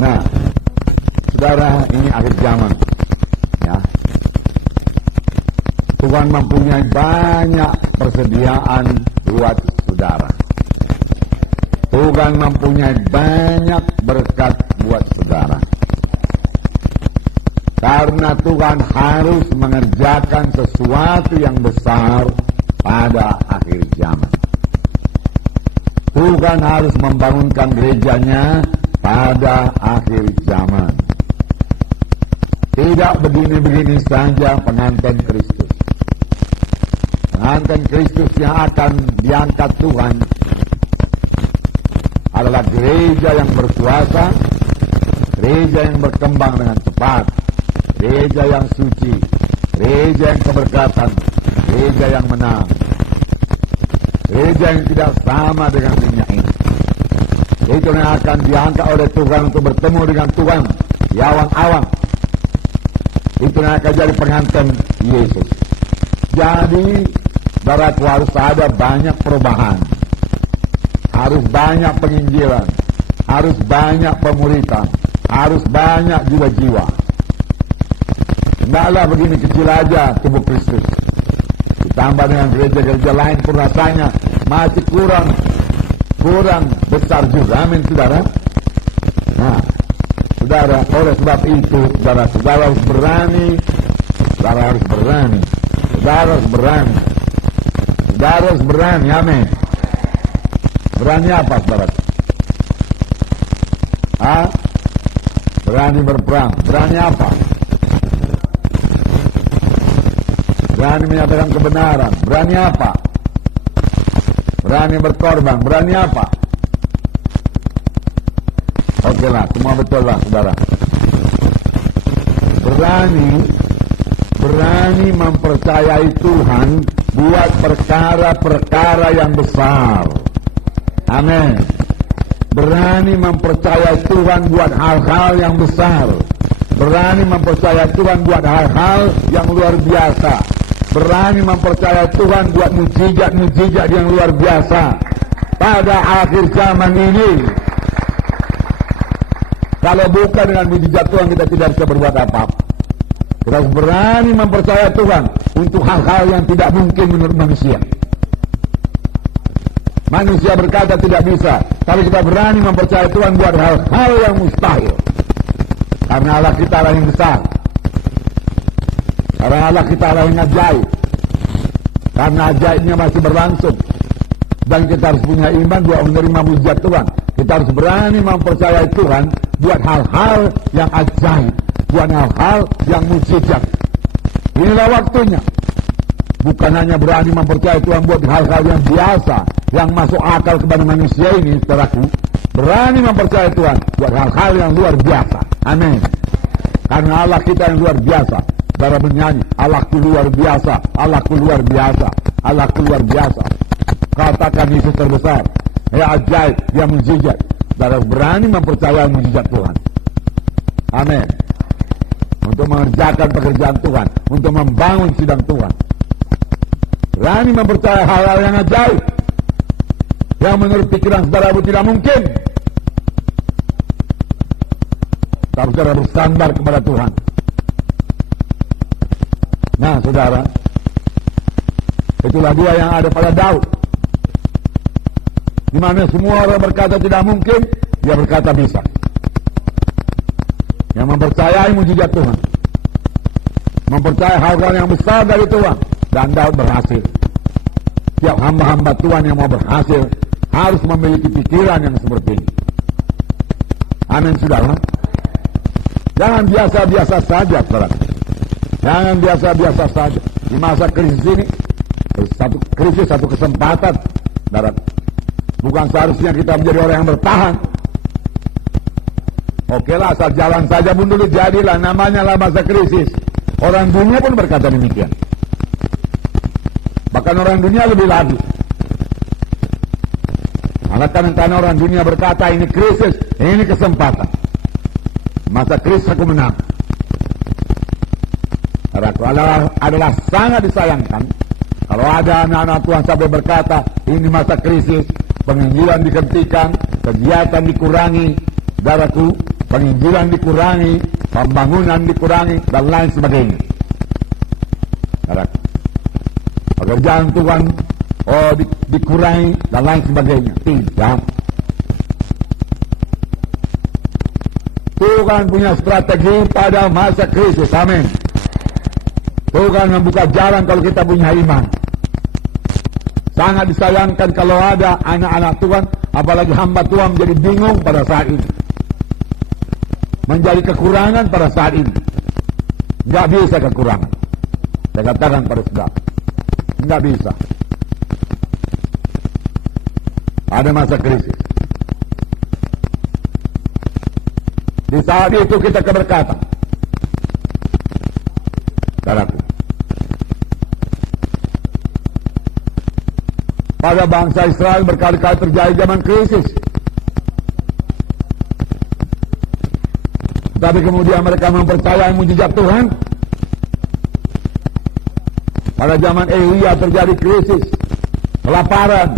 Nah, saudara, ini akhir zaman. Ya. Tuhan mempunyai banyak persediaan buat saudara. Tuhan mempunyai banyak berkat buat saudara. Karena Tuhan harus mengerjakan sesuatu yang besar pada akhir zaman. Tuhan harus membangunkan gerejanya pada akhir zaman. Tidak begini-begini saja pengantin Kristus. Pengantin Kristus yang akan diangkat Tuhan adalah gereja yang berkuasa, gereja yang berkembang dengan cepat, gereja yang suci, gereja yang keberkatan, gereja yang menang, gereja yang tidak sama dengan dunia ini. Itu yang akan diangkat oleh Tuhan untuk bertemu dengan Tuhan di awang-awang. Itu yang akan jadi pengantin Yesus. Jadi, saudaraku, harus ada banyak perubahan. Harus banyak penginjilan. Harus banyak pemuritan. Harus banyak jiwa-jiwa. Tidaklah begini kecil aja tubuh Kristus. Ditambah dengan gereja-gereja lain pun rasanya masih kurang besar juga. Amin, saudara. Nah, saudara, oleh sebab itu, saudara harus berani. Saudara harus berani. Saudara harus berani. Saudara harus berani. Amin. Berani apa, saudara? Berani berperang. Berani apa? Berani menyatakan kebenaran. Berani apa? Berani berkorban. Berani apa? Oke lah, semua betul lah, saudara. Berani mempercayai Tuhan buat perkara-perkara yang besar. Amin. Berani mempercayai Tuhan buat hal-hal yang besar. Berani mempercayai Tuhan buat hal-hal yang luar biasa. Berani mempercayai Tuhan buat mujizat-mujizat yang luar biasa pada akhir zaman ini. Kalau bukan dengan mujizat Tuhan, kita tidak bisa berbuat apa-apa. Kita harus berani mempercayai Tuhan untuk hal-hal yang tidak mungkin menurut manusia. Manusia berkata tidak bisa, tapi kita berani mempercayai Tuhan buat hal-hal yang mustahil. Karena Allah kita Allah yang besar. Karena Allah kita Allah yang ajaib. Karena ajaibnya masih berlangsung. Dan kita harus punya iman buat menerima mujizat Tuhan. Kita harus berani mempercayai Tuhan buat hal-hal yang ajaib. Buat hal-hal yang mujizat. Inilah waktunya. Bukan hanya berani mempercayai Tuhan buat hal-hal yang biasa, yang masuk akal kepada manusia ini, saudaraku. Berani mempercayai Tuhan buat hal-hal yang luar biasa. Amin. Karena Allah kita yang luar biasa. Saudara bernyanyi, Allahku luar biasa, Allahku luar biasa, Allahku luar biasa. Katakan Yesus terbesar, ya ajaib, ya mujizat. Saudara berani mempercayai mujizat Tuhan. Amin. Untuk mengerjakan pekerjaan Tuhan, untuk membangun sidang Tuhan. Berani mempercayai hal-hal yang ajaib, yang menurut pikiran saudara tidak mungkin. Tapi saudara bersandar kepada Tuhan. Nah, saudara, itulah dua yang ada pada Daud. Di mana semua orang berkata tidak mungkin, dia berkata bisa. Yang mempercayai mujizat Tuhan, mempercayai hal-hal yang besar dari Tuhan, dan Daud berhasil. Tiap hamba-hamba Tuhan yang mau berhasil harus memiliki pikiran yang seperti ini. Amin, saudara. Jangan biasa-biasa saja, saudara. Jangan biasa-biasa saja. Di masa krisis ini, satu kesempatan, saudara. Bukan seharusnya kita menjadi orang yang bertahan. Oke lah, asal jalan saja pun dulu jadilah, namanya lah masa krisis. Orang dunia pun berkata demikian. Bahkan orang dunia lebih lagi. Karena orang dunia berkata ini krisis, ini kesempatan. Masa krisis aku menang. Adalah sangat disayangkan kalau ada anak-anak Tuhan sampai berkata ini masa krisis, penginjilan dihentikan, kegiatan dikurangi. Saudaraku, penginjilan dikurangi, pembangunan dikurangi, dan lain sebagainya. Pekerjaan Tuhan dikurangi dan lain sebagainya. Tidak. Tuhan punya strategi pada masa krisis. Amin. Tuhan membuka jalan kalau kita punya iman. Sangat disayangkan kalau ada anak-anak Tuhan, apalagi hamba Tuhan, menjadi bingung pada saat ini, menjadi kekurangan pada saat ini. Tidak bisa kekurangan. Saya katakan pada saudara, tidak bisa. Pada masa krisis, di saat itu kita keberkatan. Saudaraku, pada bangsa Israel berkali-kali terjadi zaman krisis, tapi kemudian mereka mempercayai mujizat Tuhan. Pada zaman Elia terjadi krisis, kelaparan.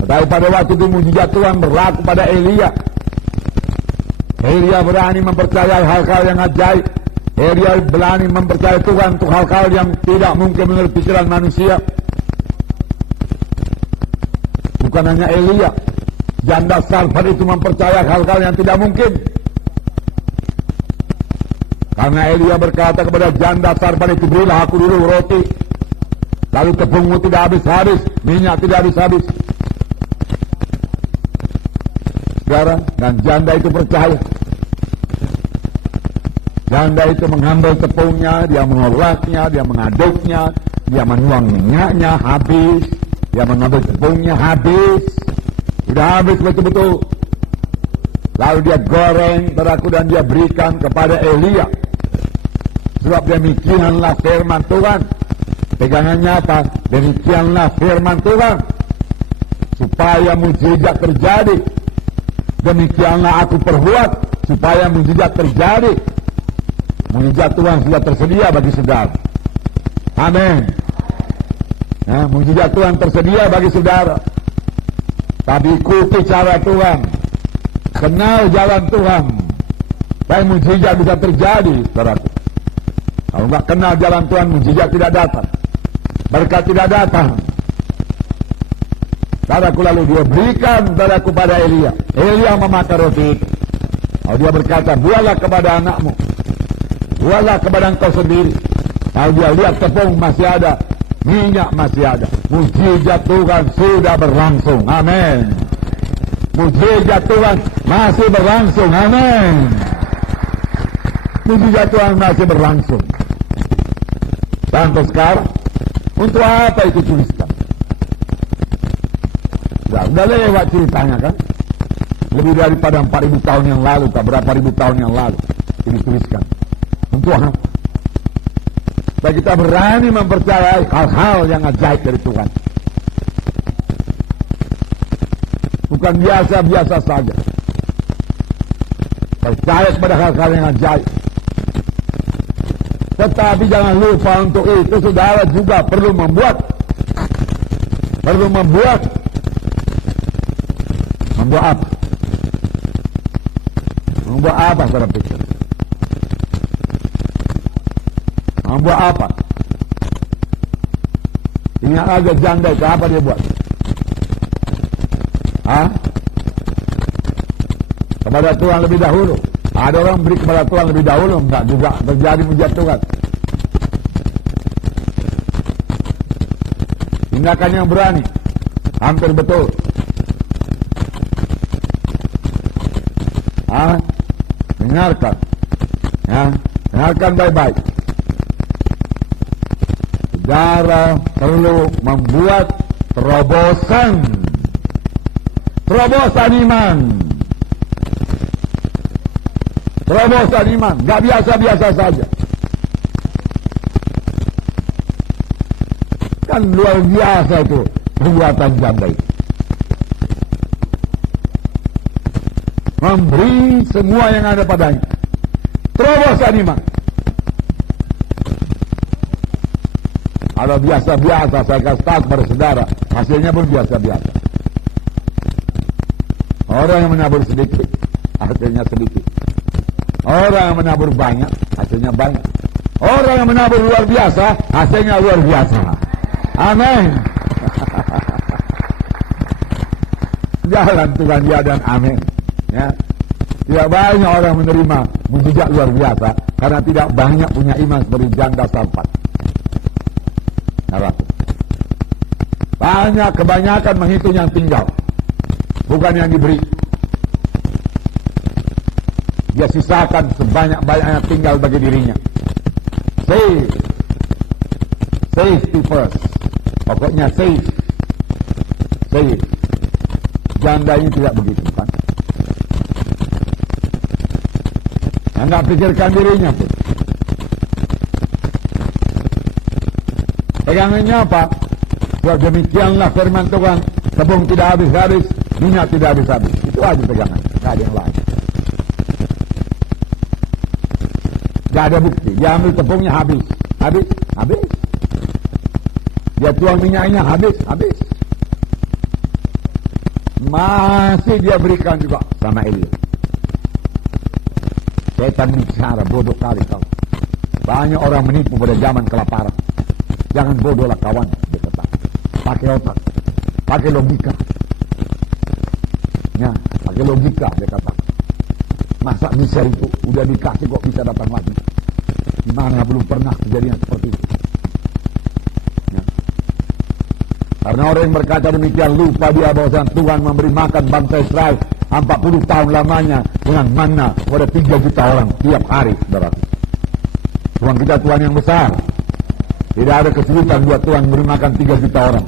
Tetapi pada waktu itu mujizat Tuhan berlaku pada Elia. Elia berani mempercayai hal-hal yang ajaib. Elia berani mempercayai Tuhan untuk hal-hal yang tidak mungkin menurut pikiran manusia. Bukan hanya Elia, janda Sarfat itu mempercayai hal-hal yang tidak mungkin. Karena Elia berkata kepada janda Sarfat itu, berilah aku dulu roti, lalu tepungmu tidak habis-habis, minyak tidak habis-habis. Sekarang, dan janda itu percaya. Janda itu mengambil tepungnya, dia mengolahnya, dia mengaduknya, dia menuang minyaknya habis, dia mengambil tepungnya habis, sudah habis betul-betul. Lalu dia goreng, saudaraku, dan dia berikan kepada Elia. Sebab demikianlah firman Tuhan. Pegangannya apa? Demikianlah firman Tuhan, supaya mujizat terjadi. Demikianlah aku perbuat, supaya mujizat terjadi. Mujizat Tuhan sudah tersedia bagi saudara. Amin. Nah, mujizat Tuhan tersedia bagi saudara. Tapi ikuti cara Tuhan, kenal jalan Tuhan, supaya mujizat bisa terjadi, saudaraku. Kalau nggak kenal jalan Tuhan, mujizat tidak datang, berkat tidak datang. Saudaraku, lalu dia berikan saudaraku pada Elia. Elia memakan roti itu. Lalu dia berkata, buatlah kepada anakmu, buatlah kepada engkau sendiri. Lalu dia lihat tepung masih ada, minyak masih ada. Mujizat Tuhan sudah berlangsung. Amin. Mujizat Tuhan masih berlangsung. Amin. Mujizat Tuhan masih berlangsung. Sampai sekarang, untuk apa itu tuliskan? Sudah lewat ceritanya kan? Lebih daripada 4.000 tahun yang lalu, tak berapa ribu tahun yang lalu ini tuliskan. Untuk apa? Dan kita berani mempercayai hal-hal yang ajaib dari Tuhan. Bukan biasa-biasa saja. Percaya kepada hal-hal yang ajaib. Tetapi jangan lupa untuk itu saudara juga perlu membuat apa? Membuat apa saudara pikir? Membuat apa? Ingat aja janda itu apa dia buat? Kepada Tuhan lebih dahulu. Ada orang beri kepada Tuhan lebih dahulu, enggak juga terjadi mujizat Tuhan. Tindakan yang berani, hampir betul. Dengarkan, dengarkan baik-baik. Saudara perlu membuat terobosan iman. Terobosan iman, gak biasa-biasa saja. Kan luar biasa itu perbuatan janda itu. Memberi semua yang ada padanya. Terobosan iman. Kalau biasa-biasa saya kasih tahu kepada saudara, hasilnya pun biasa-biasa. Orang yang menabur sedikit, hasilnya sedikit. Orang yang menabur banyak, hasilnya banyak. Orang yang menabur luar biasa, hasilnya luar biasa. Amin. Jalan Tuhan dia dan amin. Ya. Tidak banyak orang menerima mujizat luar biasa karena tidak banyak punya iman seperti janda Sarfat. Banyak, kebanyakan menghitung yang tinggal, bukan yang diberi. Dia sisakan sebanyak-banyaknya tinggal bagi dirinya. Safety first. Pokoknya safe. Janda ini tidak begitu, kan? Anda pikirkan dirinya pun. Pegangannya apa? Sebab demikianlah firman Tuhan, tepung tidak habis-habis, minyak tidak habis-habis. Itu aja pegangan, tidak ada yang lain. Tidak ada bukti. Dia ambil tepungnya habis. Dia tuang minyaknya habis. Masih dia berikan juga sama Elia. Setan bicara, bodoh kali kau. Banyak orang menipu pada zaman kelaparan. Jangan bodohlah kawan, dia kata. Pakai otak, pakai logika. Ya, pakai logika, dia kata. Masa bisa itu udah dikasih kok bisa datang lagi? Mana belum pernah kejadian seperti itu. Ya. Karena orang yang berkata demikian lupa dia bahwa Tuhan memberi makan bangsa Israel 40 tahun lamanya dengan manna kepada 3 juta orang tiap hari, saudara. Tuhan kita Tuhan yang besar. Tidak ada kesulitan buat Tuhan memberi makan 3 juta orang.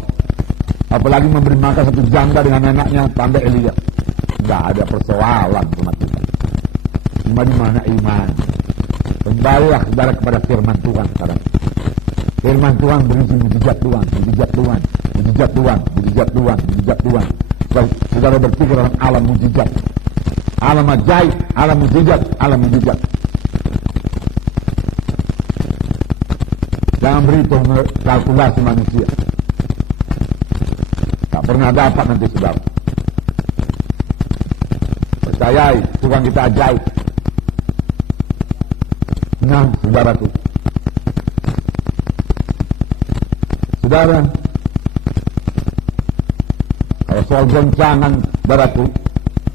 Apalagi memberi makan satu janda dengan anaknya tanda Elia. Tidak ada persoalan sama Tuhan. Cuma di mana iman? Kembalilah saudara kepada firman Tuhan sekarang. Firman Tuhan berisi mujizat Tuhan. Saudara berpikir dalam alam mujizat, alam ajaib, alam mujizat. Jangan berhitung kalkulasi manusia. Tak pernah dapat nanti saudara. Percayai Tuhan kita ajaib. Nah, saudaraku, saudara, kalau soal goncangan, saudaraku,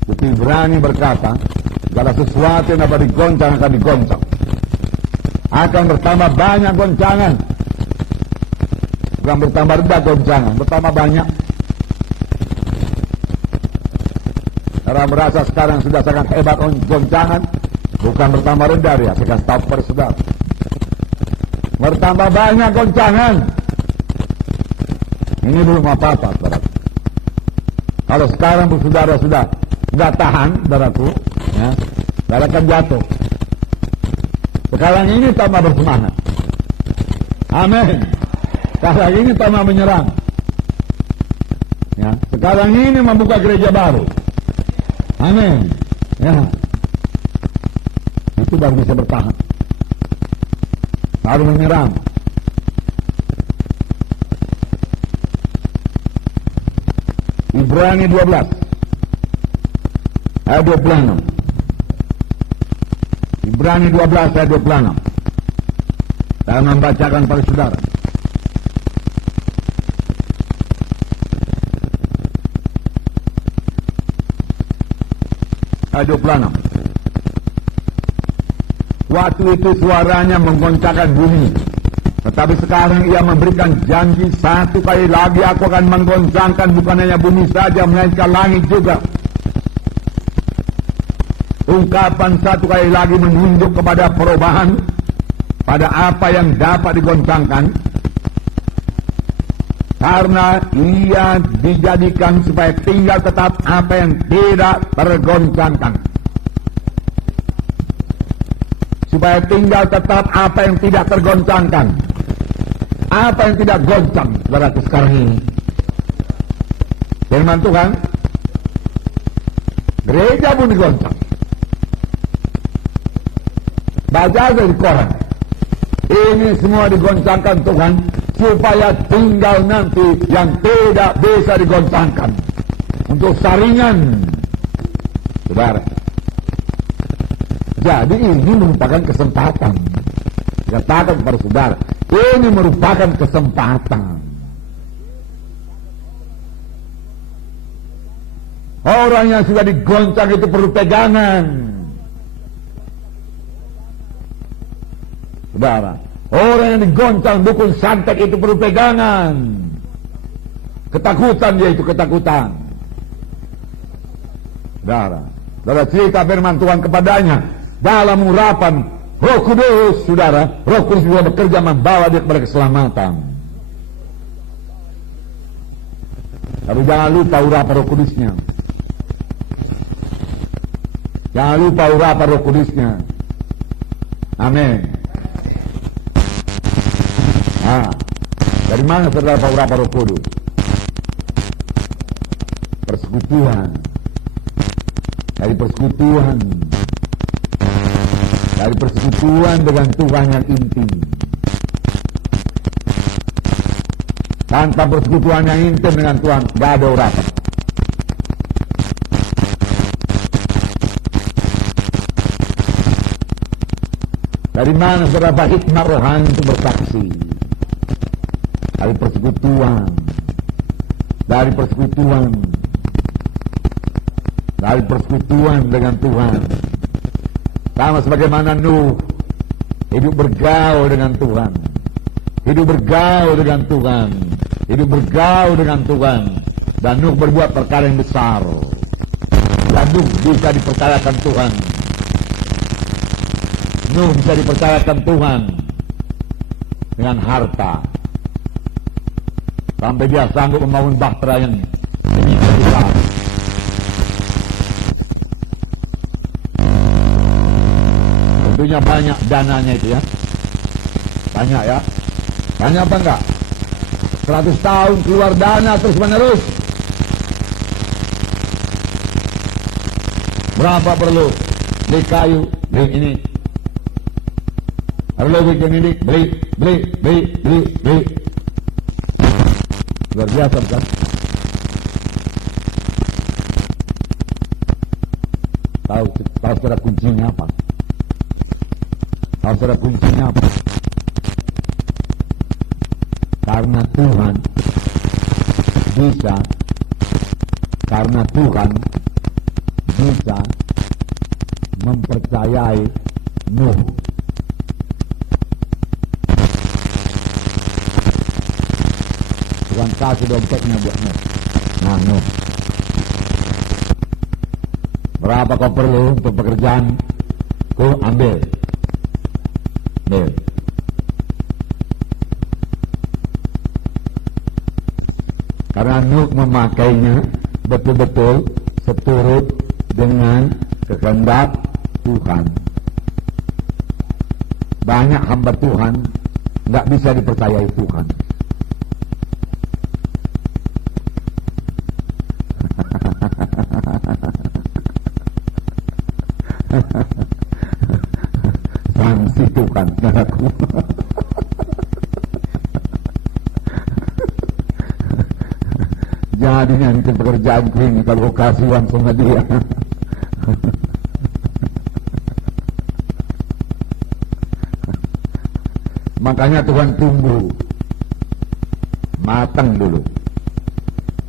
kita berani berkata, segala sesuatu yang dapat digoncang akan digoncang. Akan bertambah banyak goncangan. Bukan bertambah rendah goncangan, bertambah banyak. Saudara merasa sekarang sudah sangat hebat goncangan, bukan bertambah rendah dia, saya kasih tahu kepada saudara. Bertambah banyak goncangan. Ini belum apa-apa, saudara. Kalau sekarang saudara sudah tahan, saudaraku, ya, saudara akan jatuh. Sekarang ini tambah bersemangat. Amin. Sekarang ini tambah menyerang. Ya, sekarang ini membuka gereja baru. Amin. Ya. Itu baru bisa bertahan. Baru menyerang. Ibrani 12 ayat 26. Ibrani 12 ayat 26. Saya membacakan pada saudara. Ayat 26. Waktu itu suaranya menggoncangkan bumi. Tetapi sekarang ia memberikan janji, satu kali lagi aku akan menggoncangkan bukan hanya bumi saja, melainkan langit juga. Ungkapan satu kali lagi menunjuk kepada perubahan pada apa yang dapat digoncangkan. Karena ia dijadikan supaya tinggal tetap apa yang tidak tergoncangkan. Supaya tinggal tetap apa yang tidak tergoncangkan. Apa yang tidak goncang, saudara sekarang ini? Firman Tuhan, gereja pun digoncang. Baca di koran. Ini semua digoncangkan Tuhan supaya tinggal nanti yang tidak bisa digoncangkan. Untuk saringan Saudara, jadi ini merupakan kesempatan. Katakan kepada saudara, ini merupakan kesempatan. Orang yang sudah digoncang itu perlu pegangan. Saudara, orang yang digoncang dukun santet itu perlu pegangan. Ketakutan dia itu, ketakutan. Saudara, saudara cerita firman Tuhan kepadanya dalam urapan Roh Kudus, saudara. Roh Kudus juga bekerja membawa dia kepada keselamatan. Tapi jangan lupa urapan Roh Kudusnya. Jangan lupa urapan Roh Kudusnya. Amin. Nah, dari mana saudara urapan Roh Kudus? Persekutuan. Dari persekutuan. Dari persekutuan dengan Tuhan yang intim. Tanpa persekutuan yang intim dengan Tuhan, tidak ada urapan. Dari mana saudara hikmah rohani itu bersaksi? Dari persekutuan. Dari persekutuan. Dari persekutuan dengan Tuhan. Sama sebagaimana Nuh hidup bergaul dengan Tuhan. Hidup bergaul dengan Tuhan. Hidup bergaul dengan Tuhan. Dan Nuh berbuat perkara yang besar. Dan Nuh bisa dipercayakan Tuhan. Nuh bisa dipercayakan Tuhan dengan harta. Sampai dia sanggup membangun bahtera yang demikian besar. Tentunya banyak dananya itu ya. Banyak ya. Banyak apa enggak? 100 tahun keluar dana terus menerus. Berapa perlu? Beli kayu, beli ini. Perlu bikin ini, beli. Luar biasa kan? Tahu saudara kuncinya apa? Tahu saudara kuncinya apa? Karena Tuhan bisa, karena Tuhan bisa mempercayai Nuh. Tuhan kasih dompetnya buat Nuh. Nah, Nuh, berapa kau perlu untuk pekerjaan? Kau ambil. Karena Nuh memakainya betul-betul seturut dengan kehendak Tuhan. Banyak hamba Tuhan nggak bisa dipercayai Tuhan. Sanksi Tuhan aku. Jadi nanti pekerjaanku ini kalau kau kasih uang sama dia. Makanya Tuhan tunggu matang dulu,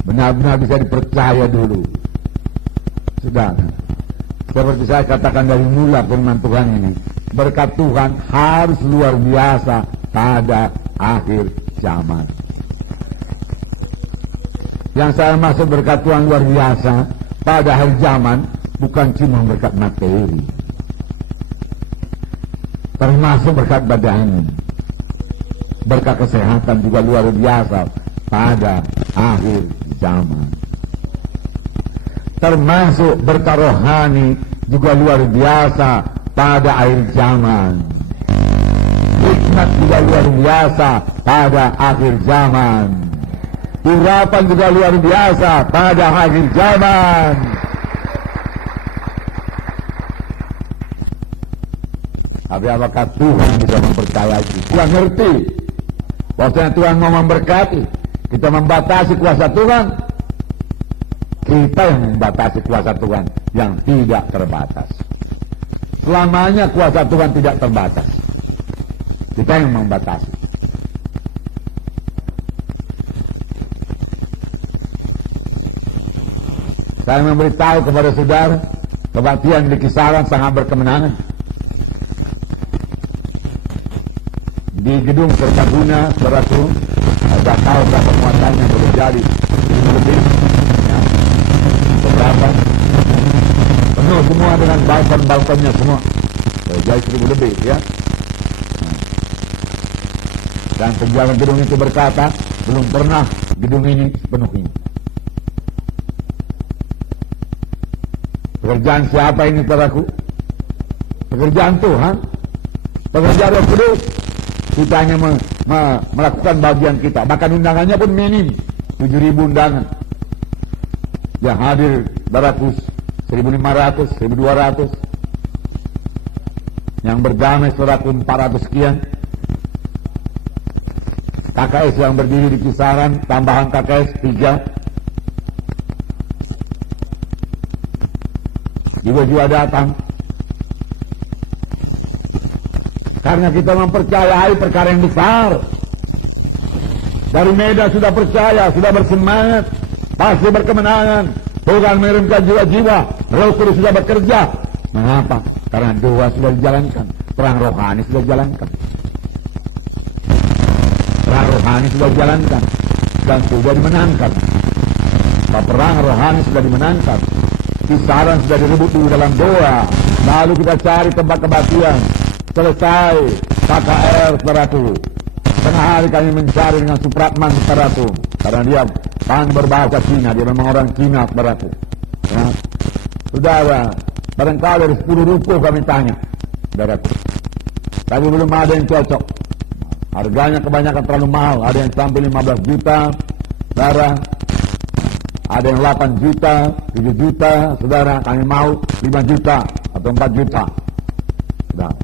benar-benar bisa dipercaya dulu. Sudah, seperti saya katakan dari mula firman Tuhan ini, berkat Tuhan harus luar biasa pada akhir zaman. Yang saya maksud berkat Tuhan luar biasa pada akhir zaman bukan cuma berkat materi, termasuk berkat badan, berkat kesehatan juga luar biasa pada akhir zaman. Termasuk berkat rohani juga luar biasa pada akhir zaman. Hikmat juga luar biasa pada akhir zaman. Urapan juga luar biasa pada akhir zaman. Tapi apakah Tuhan bisa mempercayai? Tuhan ngerti bahwasanya Tuhan mau memberkati. Kita membatasi kuasa Tuhan, Kita yang membatasi kuasa Tuhan yang tidak terbatas. Selamanya kuasa Tuhan tidak terbatas. Kita yang membatasi. Saya memberitahu kepada saudara, kebaktian di Kisaran sangat berkemenangan. Di gedung Perkabuna, saudaraku, ada tahu berapa muatannya boleh jadi lebih, ya, beberapa penuh semua dengan balkon-balkonnya semua, boleh jadi 1.000 lebih, ya. Dan penjaga gedung itu berkata, belum pernah gedung ini sepenuh ini. Pekerjaan siapa ini, saudaraku? Pekerjaan Tuhan, pekerjaan Roh Kudus. Kita hanya melakukan bagian kita. Bahkan undangannya pun minim, 7.000 undangan. Yang hadir, saudaraku, 1.500, 1.200. Yang berdamai, saudaraku, 400 sekian. KKS yang berdiri di Kisaran, tambahan KKS 3. Jiwa-jiwa datang. Karena kita mempercayai perkara yang besar. Dari Medan sudah percaya, sudah bersemangat, pasti berkemenangan. Tuhan mengirimkan jiwa-jiwa, Roh Kudus sudah bekerja. Mengapa? Karena doa sudah dijalankan, perang rohani sudah dijalankan. Perang rohani sudah dijalankan dan sudah dimenangkan. Perang rohani sudah dimenangkan. Kisaran sudah direbut dulu dalam doa. Lalu kita cari tempat kebaktian. Selesai KKR, saudaraku. Tengah hari kami mencari dengan Supratman, saudaraku. Karena dia berbahasa Cina, dia memang orang Cina, saudaraku. Ya. Saudara, barangkali dari 10 ruko kami tanya, saudaraku. Tapi belum ada yang cocok. Harganya kebanyakan terlalu mahal. Ada yang sampai 15 juta, saudara. Ada yang 8 juta, 7 juta, saudara. Kami mau 5 juta atau 4 juta. Saudara.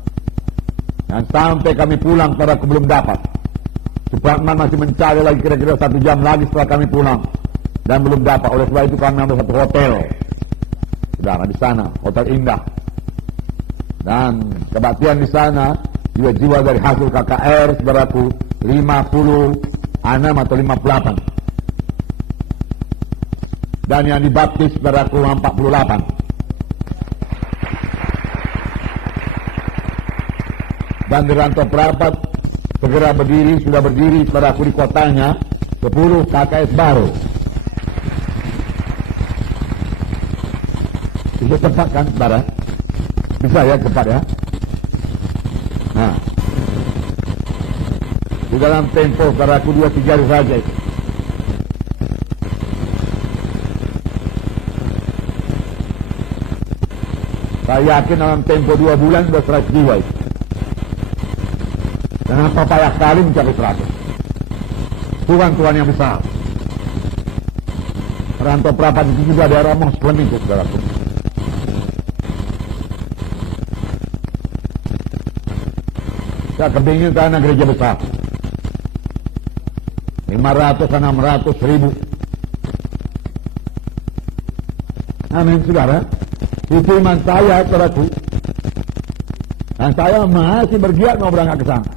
Dan sampai kami pulang, saudaraku, belum dapat. Supratman masih mencari lagi kira-kira 1 jam lagi setelah kami pulang. Dan belum dapat. Oleh sebab itu kami ambil satu hotel. Saudara, di sana. Hotel Indah. Dan kebaktian di sana, jiwa-jiwa dari hasil KKR, saudaraku, 56 atau 58. Dan yang dibaptis, saudaraku, 48. Dan di Rantau Perapat segera berdiri, sudah berdiri, saudaraku, di kotanya 10 KKS baru. Bisa cepat kan, saudara? Bisa ya, cepat ya. Nah, di dalam tempo, saudaraku, 2-3 hari saja itu. Saya yakin dalam tempo 2 bulan sudah 100 jiwa itu. Dan apa payah kali mencapai 100. Tuhan yang besar. Rantau Perapat itu juga daerah Muslim itu, saudaraku. Saya kepingin karena gereja besar. 500, 600, 1000. Amin, saudara. Itu iman saya, saudaraku. Dan saya masih bergiat mau berangkat ke sana.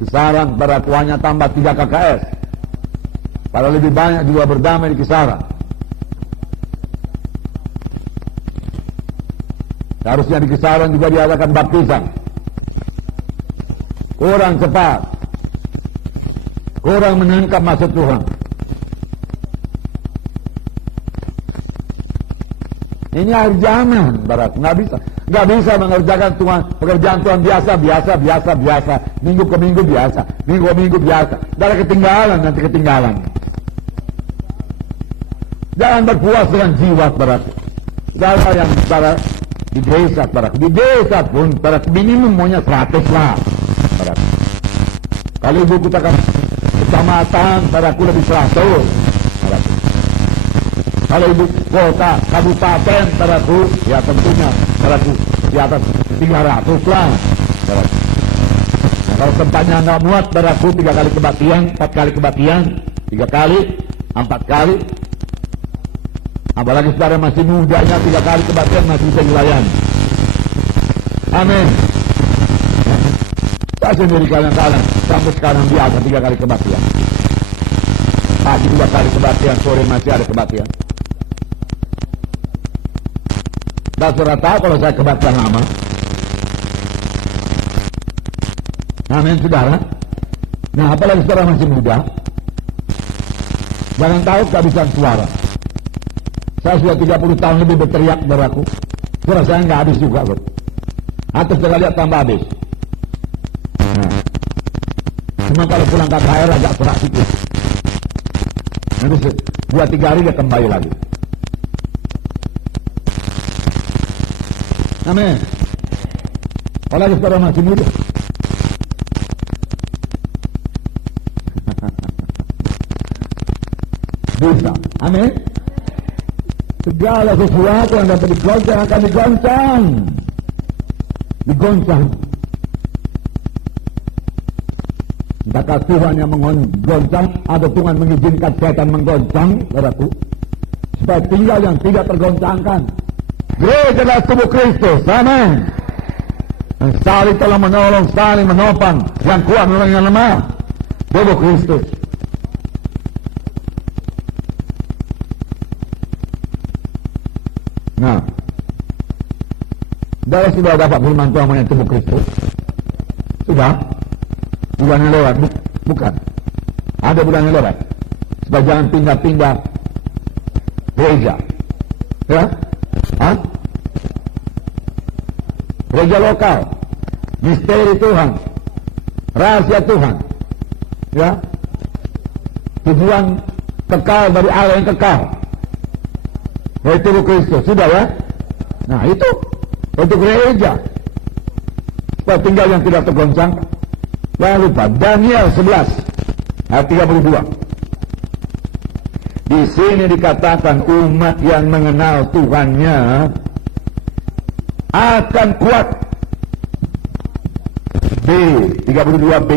Kisaran pada tuanya tambah 3 KKS. Pada lebih banyak juga berdamai di Kisaran. Harusnya di Kisaran juga diadakan baptisan. Kurang cepat. Kurang menangkap maksud Tuhan. Ini akhir zaman, barat. Nggak bisa mengerjakan Tuhan, pekerjaan Tuhan biasa. Minggu ke minggu biasa. Minggu ke minggu biasa. Dari ketinggalan, nanti ketinggalan. Jangan berpuas dengan jiwa, barat. Saudara yang barat di desa, barat. Di desa pun, barat, minimum maunya 100 lah, barat. Kalau ibu kita kan kecamatan, baratku lebih 100, barat. Kalau ibu kota, kabupaten, saudaraku, ya tentunya, saudaraku, di atas 300 lah, saudaraku. Nah, Kalau tempatnya nggak muat, saudaraku, 3 kali kebaktian, 4 kali kebaktian, 3 kali, 4 kali. Apalagi saudara masih mudanya, 3 kali kebaktian masih bisa dilayani. Amin. Saya sendiri kadang-kadang sampai sekarang biasa 3 kali kebaktian. Pagi 2 kali kebaktian, sore masih ada kebaktian. Dan saudara tahu kalau saya kebaktian lama. Amin, saudara. Nah, apalagi saudara masih muda, jangan tahu kehabisan suara. Saya sudah 30 tahun lebih berteriak, saudaraku. Suara saya nggak habis juga, loh. Atau saudara lihat tambah habis. Nah, cuma kalau pulang ke KR agak serak sedikit. Nanti 2-3 hari dia kembali lagi. Amin. Apalagi saudara masih muda. Bisa. Amin. Segala sesuatu yang dapat digoncang akan digoncang. Digoncang. Entahkah Tuhan yang menggoncang atau Tuhan mengizinkan setan menggoncang, saudaraku, supaya tinggal yang tidak tergoncangkan. Gereja adalah tubuh Kristus. Amin. Dan saling telah menolong, saling menopang, yang kuat menolong yang lemah. Tubuh Kristus. Nah, saudara sudah dapat firman Tuhan mengenai tubuh Kristus? Sudah? Bulannya lewat? Bukan. Ada bulannya lewat. Supaya jangan pindah-pindah gereja. Ya? Hah? Gereja lokal. Misteri Tuhan. Rahasia Tuhan. Ya? Tujuan kekal dari Allah yang kekal. Yaitu tubuh Kristus. Sudah ya? Nah itu untuk gereja. Supaya tinggal yang tidak tergoncang. Jangan lupa Daniel 11 ayat 32. Di sini dikatakan umat yang mengenal Tuhannya akan kuat. B 32b.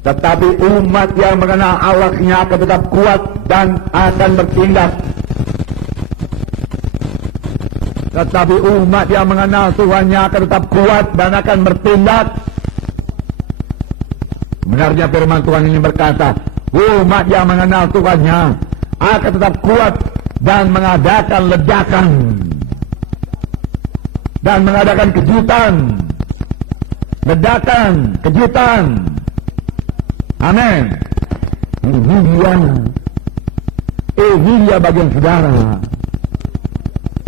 Tetapi umat yang mengenal Allahnya akan tetap kuat dan akan bertindak. Tetapi umat yang mengenal Tuhannya akan tetap kuat dan akan bertindak. Benarnya firman Tuhan ini berkata, umat yang mengenal Tuhannya akan tetap kuat dan mengadakan ledakan dan mengadakan kejutan. Ledakan, kejutan. Amin. Ini dia bagian saudara.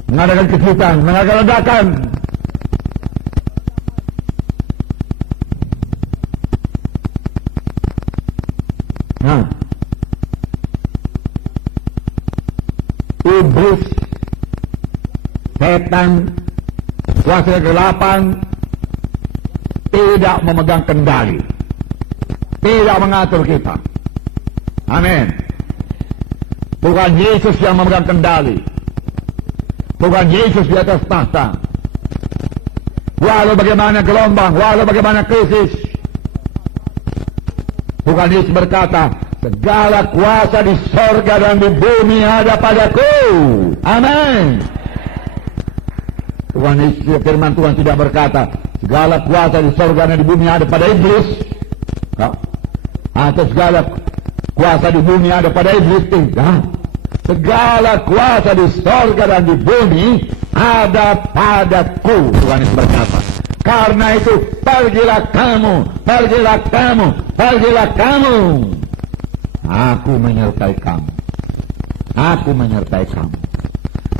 Mengadakan kejutan, mengadakan ledakan. Nah, iblis, setan, kuasa kegelapan tidak memegang kendali, tidak mengatur kita. Amin. Bukan Yesus yang memegang kendali. Bukan Yesus di atas tahta. Walau bagaimana gelombang, walau bagaimana krisis, bukan Yesus berkata, segala kuasa di sorga dan di bumi ada padaku. Amin. Tuhan Yesus, firman Tuhan tidak berkata, segala kuasa di sorga dan di bumi ada pada iblis. Atau segala kuasa di bumi ada pada iblis. Tidak. Segala kuasa di sorga dan di bumi ada padaku, Tuhan Yesus berkata. Karena itu pergilah kamu, pergilah kamu, pergilah kamu. Aku menyertai kamu. Aku menyertai kamu.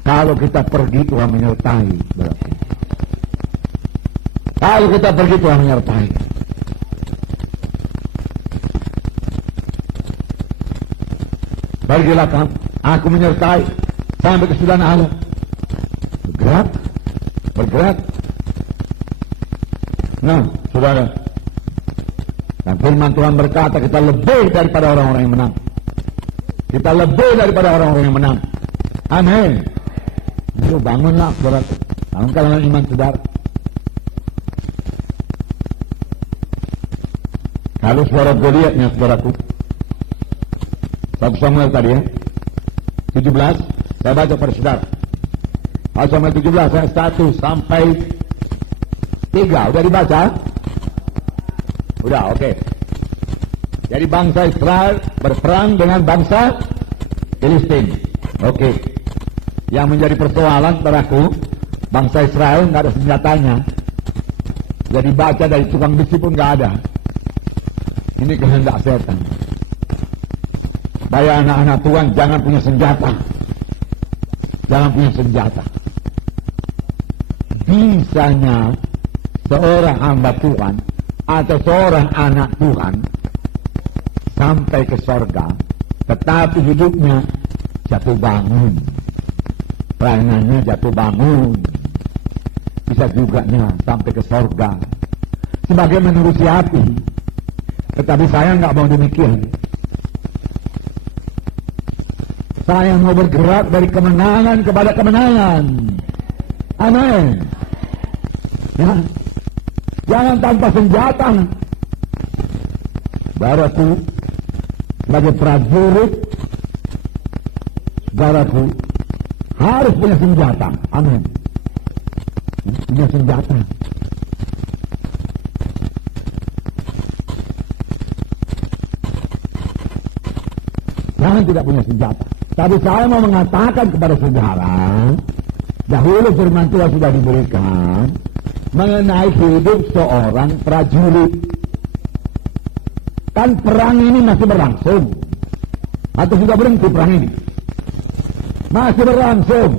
Kalau kita pergi, Tuhan menyertai. Berarti. Kalau kita pergi, Tuhan menyertai. Pergilah kamu. Aku menyertai sampai ke sebelah Allah. Bergerak, bergerak. Nah, saudara, dan firman Tuhan berkata kita lebih daripada orang-orang yang menang. Kita lebih daripada orang-orang yang menang. Amin. Ayo bangunlah, saudara. Bangunkanlah iman saudara. Lalu suara Goliatnya, saudaraku. 1 Samuel tadi ya. 17, saya baca pada saudara. 1 Samuel 17, ayat 1 sampai 3. Udah dibaca? Udah, oke. Jadi bangsa Israel berperang dengan bangsa Filistin. Oke. Yang menjadi persoalan, saudaraku, bangsa Israel nggak ada senjatanya. Jadi baca dari tukang besi pun nggak ada. Ini kehendak setan. Supaya anak-anak Tuhan jangan punya senjata. Jangan punya senjata. Bisanya seorang hamba Tuhan atau seorang anak Tuhan sampai ke sorga, tetapi hidupnya jatuh bangun. Pelayanannya jatuh bangun. Bisa juga sampai ke sorga sebagai menerusi api. Tetapi saya nggak mau demikian. Saya mau bergerak dari kemenangan kepada kemenangan. Amin. Ya. Jangan tanpa senjata. Saudaraku, sebagai prajurit, saudaraku harus punya senjata. Amin. Punya senjata. Jangan tidak punya senjata. Tapi saya mau mengatakan kepada saudara, dahulu firman Tuhan sudah diberikan mengenai hidup seorang prajurit. Kan perang ini masih berlangsung. Atau sudah berhenti perang ini? Masih berlangsung.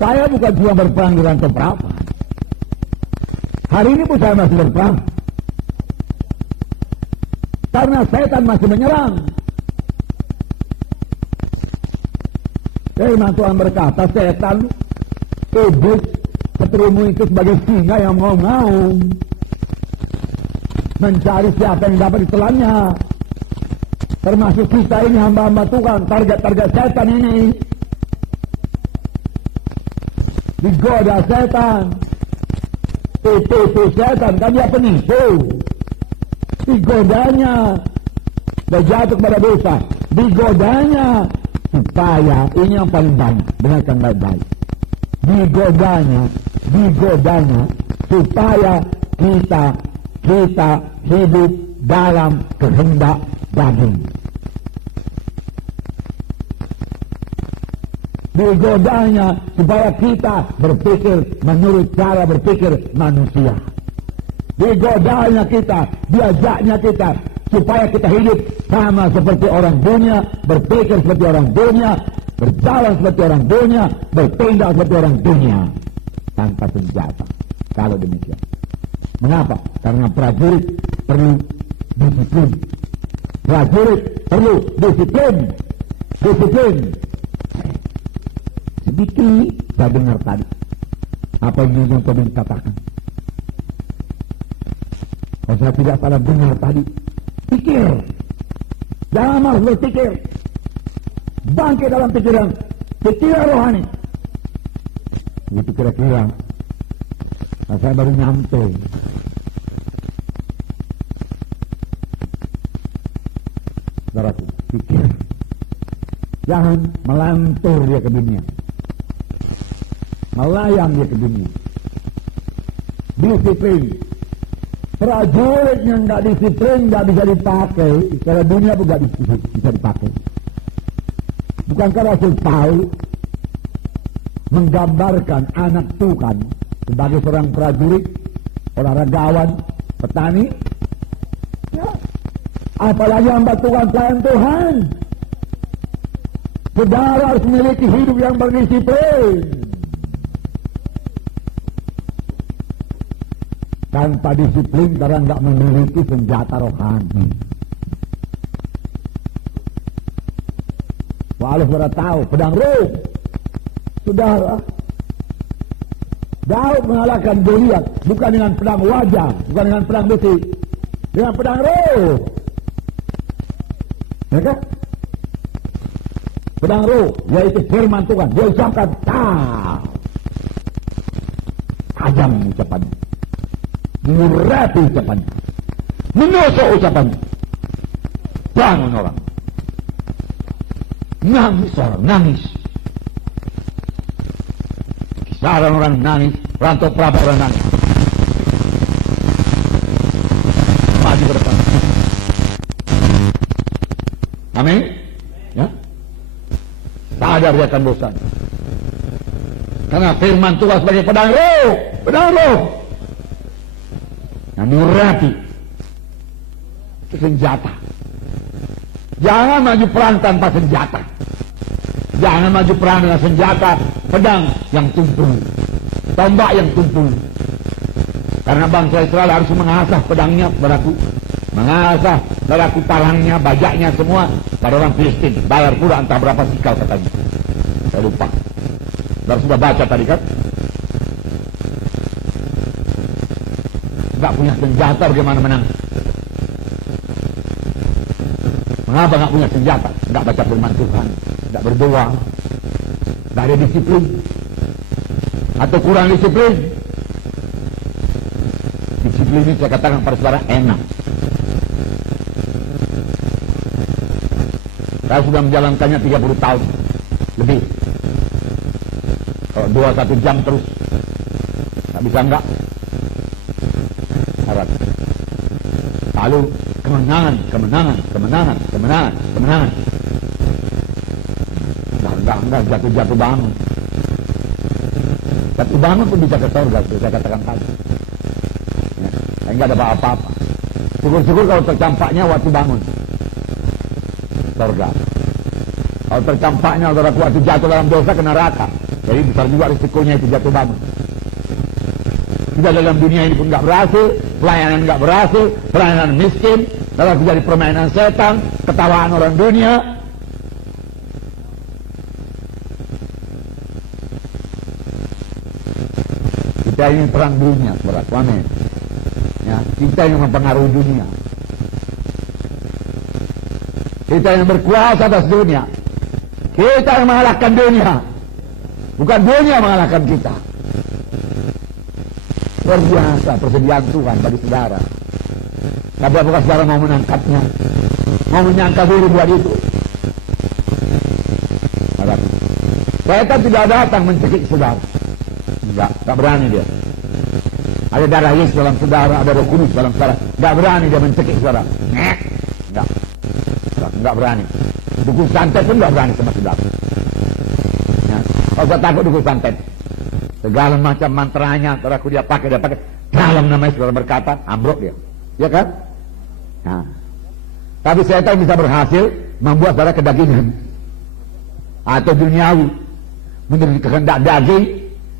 Saya bukan cuma berperang di rantau perawan. Hari ini pun saya masih berperang. Karena setan masih menyerang. Firman Tuhan berkata, setan, iblis, seterumu itu sebagai singa yang mengaum-ngaum, mencari siapa yang dapat ditelannya. Termasuk kita ini hamba-hamba Tuhan, target-target setan ini. Digoda setan, tipu setan, kan dia penipu. Digodanya, dia jatuh kepada dosa. Digodanya, supaya ini yang paling banyak, dengarkan baik-baik. Digodanya, supaya kita hidup dalam kehendak daging. Digodanya supaya kita berpikir menurut cara berpikir manusia. Digodanya kita, diajaknya kita supaya kita hidup sama seperti orang dunia, berpikir seperti orang dunia, berjalan seperti orang dunia, bertindak seperti orang dunia, tanpa senjata. Kalau demikian, mengapa? Karena prajurit perlu disiplin. Prajurit perlu disiplin. Sedikit saya dengar tadi apa yang Tobin katakan. Kalau saya tidak salah dengar tadi, pikir, jangan malas berpikir, bangkit dalam pikiran rohani. Begitu kira-kira. Nah, saya baru nyampe. Saudaraku, pikir, jangan melantur dia ke dunia, melayang dia ke dunia. Disiplin. Prajurit yang nggak disiplin nggak bisa dipakai. Karena dunia pun nggak bisa dipakai. Bukankah Rasul Paulus menggambarkan anak Tuhan sebagai seorang prajurit, olahragawan, petani? Ya. Apalagi hamba Tuhan, pelayan Tuhan. Saudara harus memiliki hidup yang berdisiplin. Tanpa disiplin, saudara nggak memiliki senjata rohani. Walau saudara tahu, pedang roh. Saudara, Daud mengalahkan Goliat bukan dengan pedang wajah, bukan dengan pedang besi, dengan pedang roh. Ya kan? Pedang roh, yaitu firman Tuhan. Dia ucapkan, tajam ucapannya. Murati ucapannya. Menusuk ucapannya. Bangun orang. Nangis orang, nangis. Kisaran orang nangis, Rantau Prabu orang nangis. Maju ke depan. Amin. Ya. Sadar dia akan dosa. Karena firman Tuhan sebagai pedang roh, pedang roh. Yang nurati. Itu senjata. Jangan maju perang tanpa senjata. Jangan maju perang dengan senjata pedang yang tumpul, tombak yang tumpul. Karena bangsa Israel harus mengasah pedangnya padaku, mengasah padaku parangnya, bajaknya semua pada orang Filistin. Bayar pula entah berapa sikal katanya. Saya lupa. Baru sudah baca tadi kan? Enggak punya senjata bagaimana menang? Mengapa enggak punya senjata? Enggak baca firman Tuhan, enggak berdoa, enggak ada disiplin, atau kurang disiplin. Disiplin ini saya katakan pada saudara enak. Saya sudah menjalankannya 30 tahun lebih. Kalau 21 jam terus, enggak bisa enggak. Harap. Lalu kemenangan. Enggak jatuh bangun. Jatuh bangun pun bisa ke surga, saya katakan tadi. Ya, enggak ada apa-apa. Syukur-syukur kalau tercampaknya waktu bangun. Surga. Kalau tercampaknya waktu jatuh dalam dosa ke neraka. Jadi besar juga risikonya itu jatuh bangun. Kita dalam dunia ini pun enggak berhasil, pelayanan enggak berhasil, pelayanan miskin, lalu menjadi permainan setan, ketawaan orang dunia. Kita ini perang dunia, berat, amin. Ya, kita yang mempengaruhi dunia. Kita yang berkuasa atas dunia. Kita yang mengalahkan dunia. Bukan dunia mengalahkan kita. Luar biasa persediaan Tuhan bagi saudara. Tapi apakah saudara mau menangkapnya? Mau menyangka diri buat itu? Setan tidak datang mencekik saudara. Enggak berani dia. Ada darah Yesus dalam saudara, ada Roh Kudus dalam saudara. Enggak berani dia mencekik saudara. Enggak berani. Dukun santet pun enggak berani sama saudara. Ya. Kalau saya takut dukun santet, segala macam mantranya, saudaraku dia pakai. Dalam namanya saudara berkata, ambruk dia. Ya kan? Nah. Tapi setan bisa berhasil membuat saudara kedagingan. Atau duniawi. Menurut kehendak daging.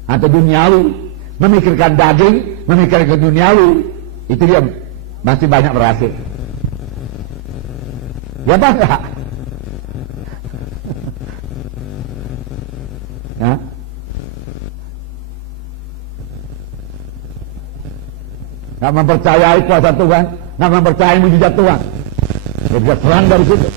Atau duniawi. Memikirkan daging. Memikirkan duniawi. Itu dia masih banyak berhasil. Ya apa enggak? Ya? Nggak mempercayai kuasa Tuhan, nggak mempercayai mujizat Tuhan. Dia bisa serang dari situ.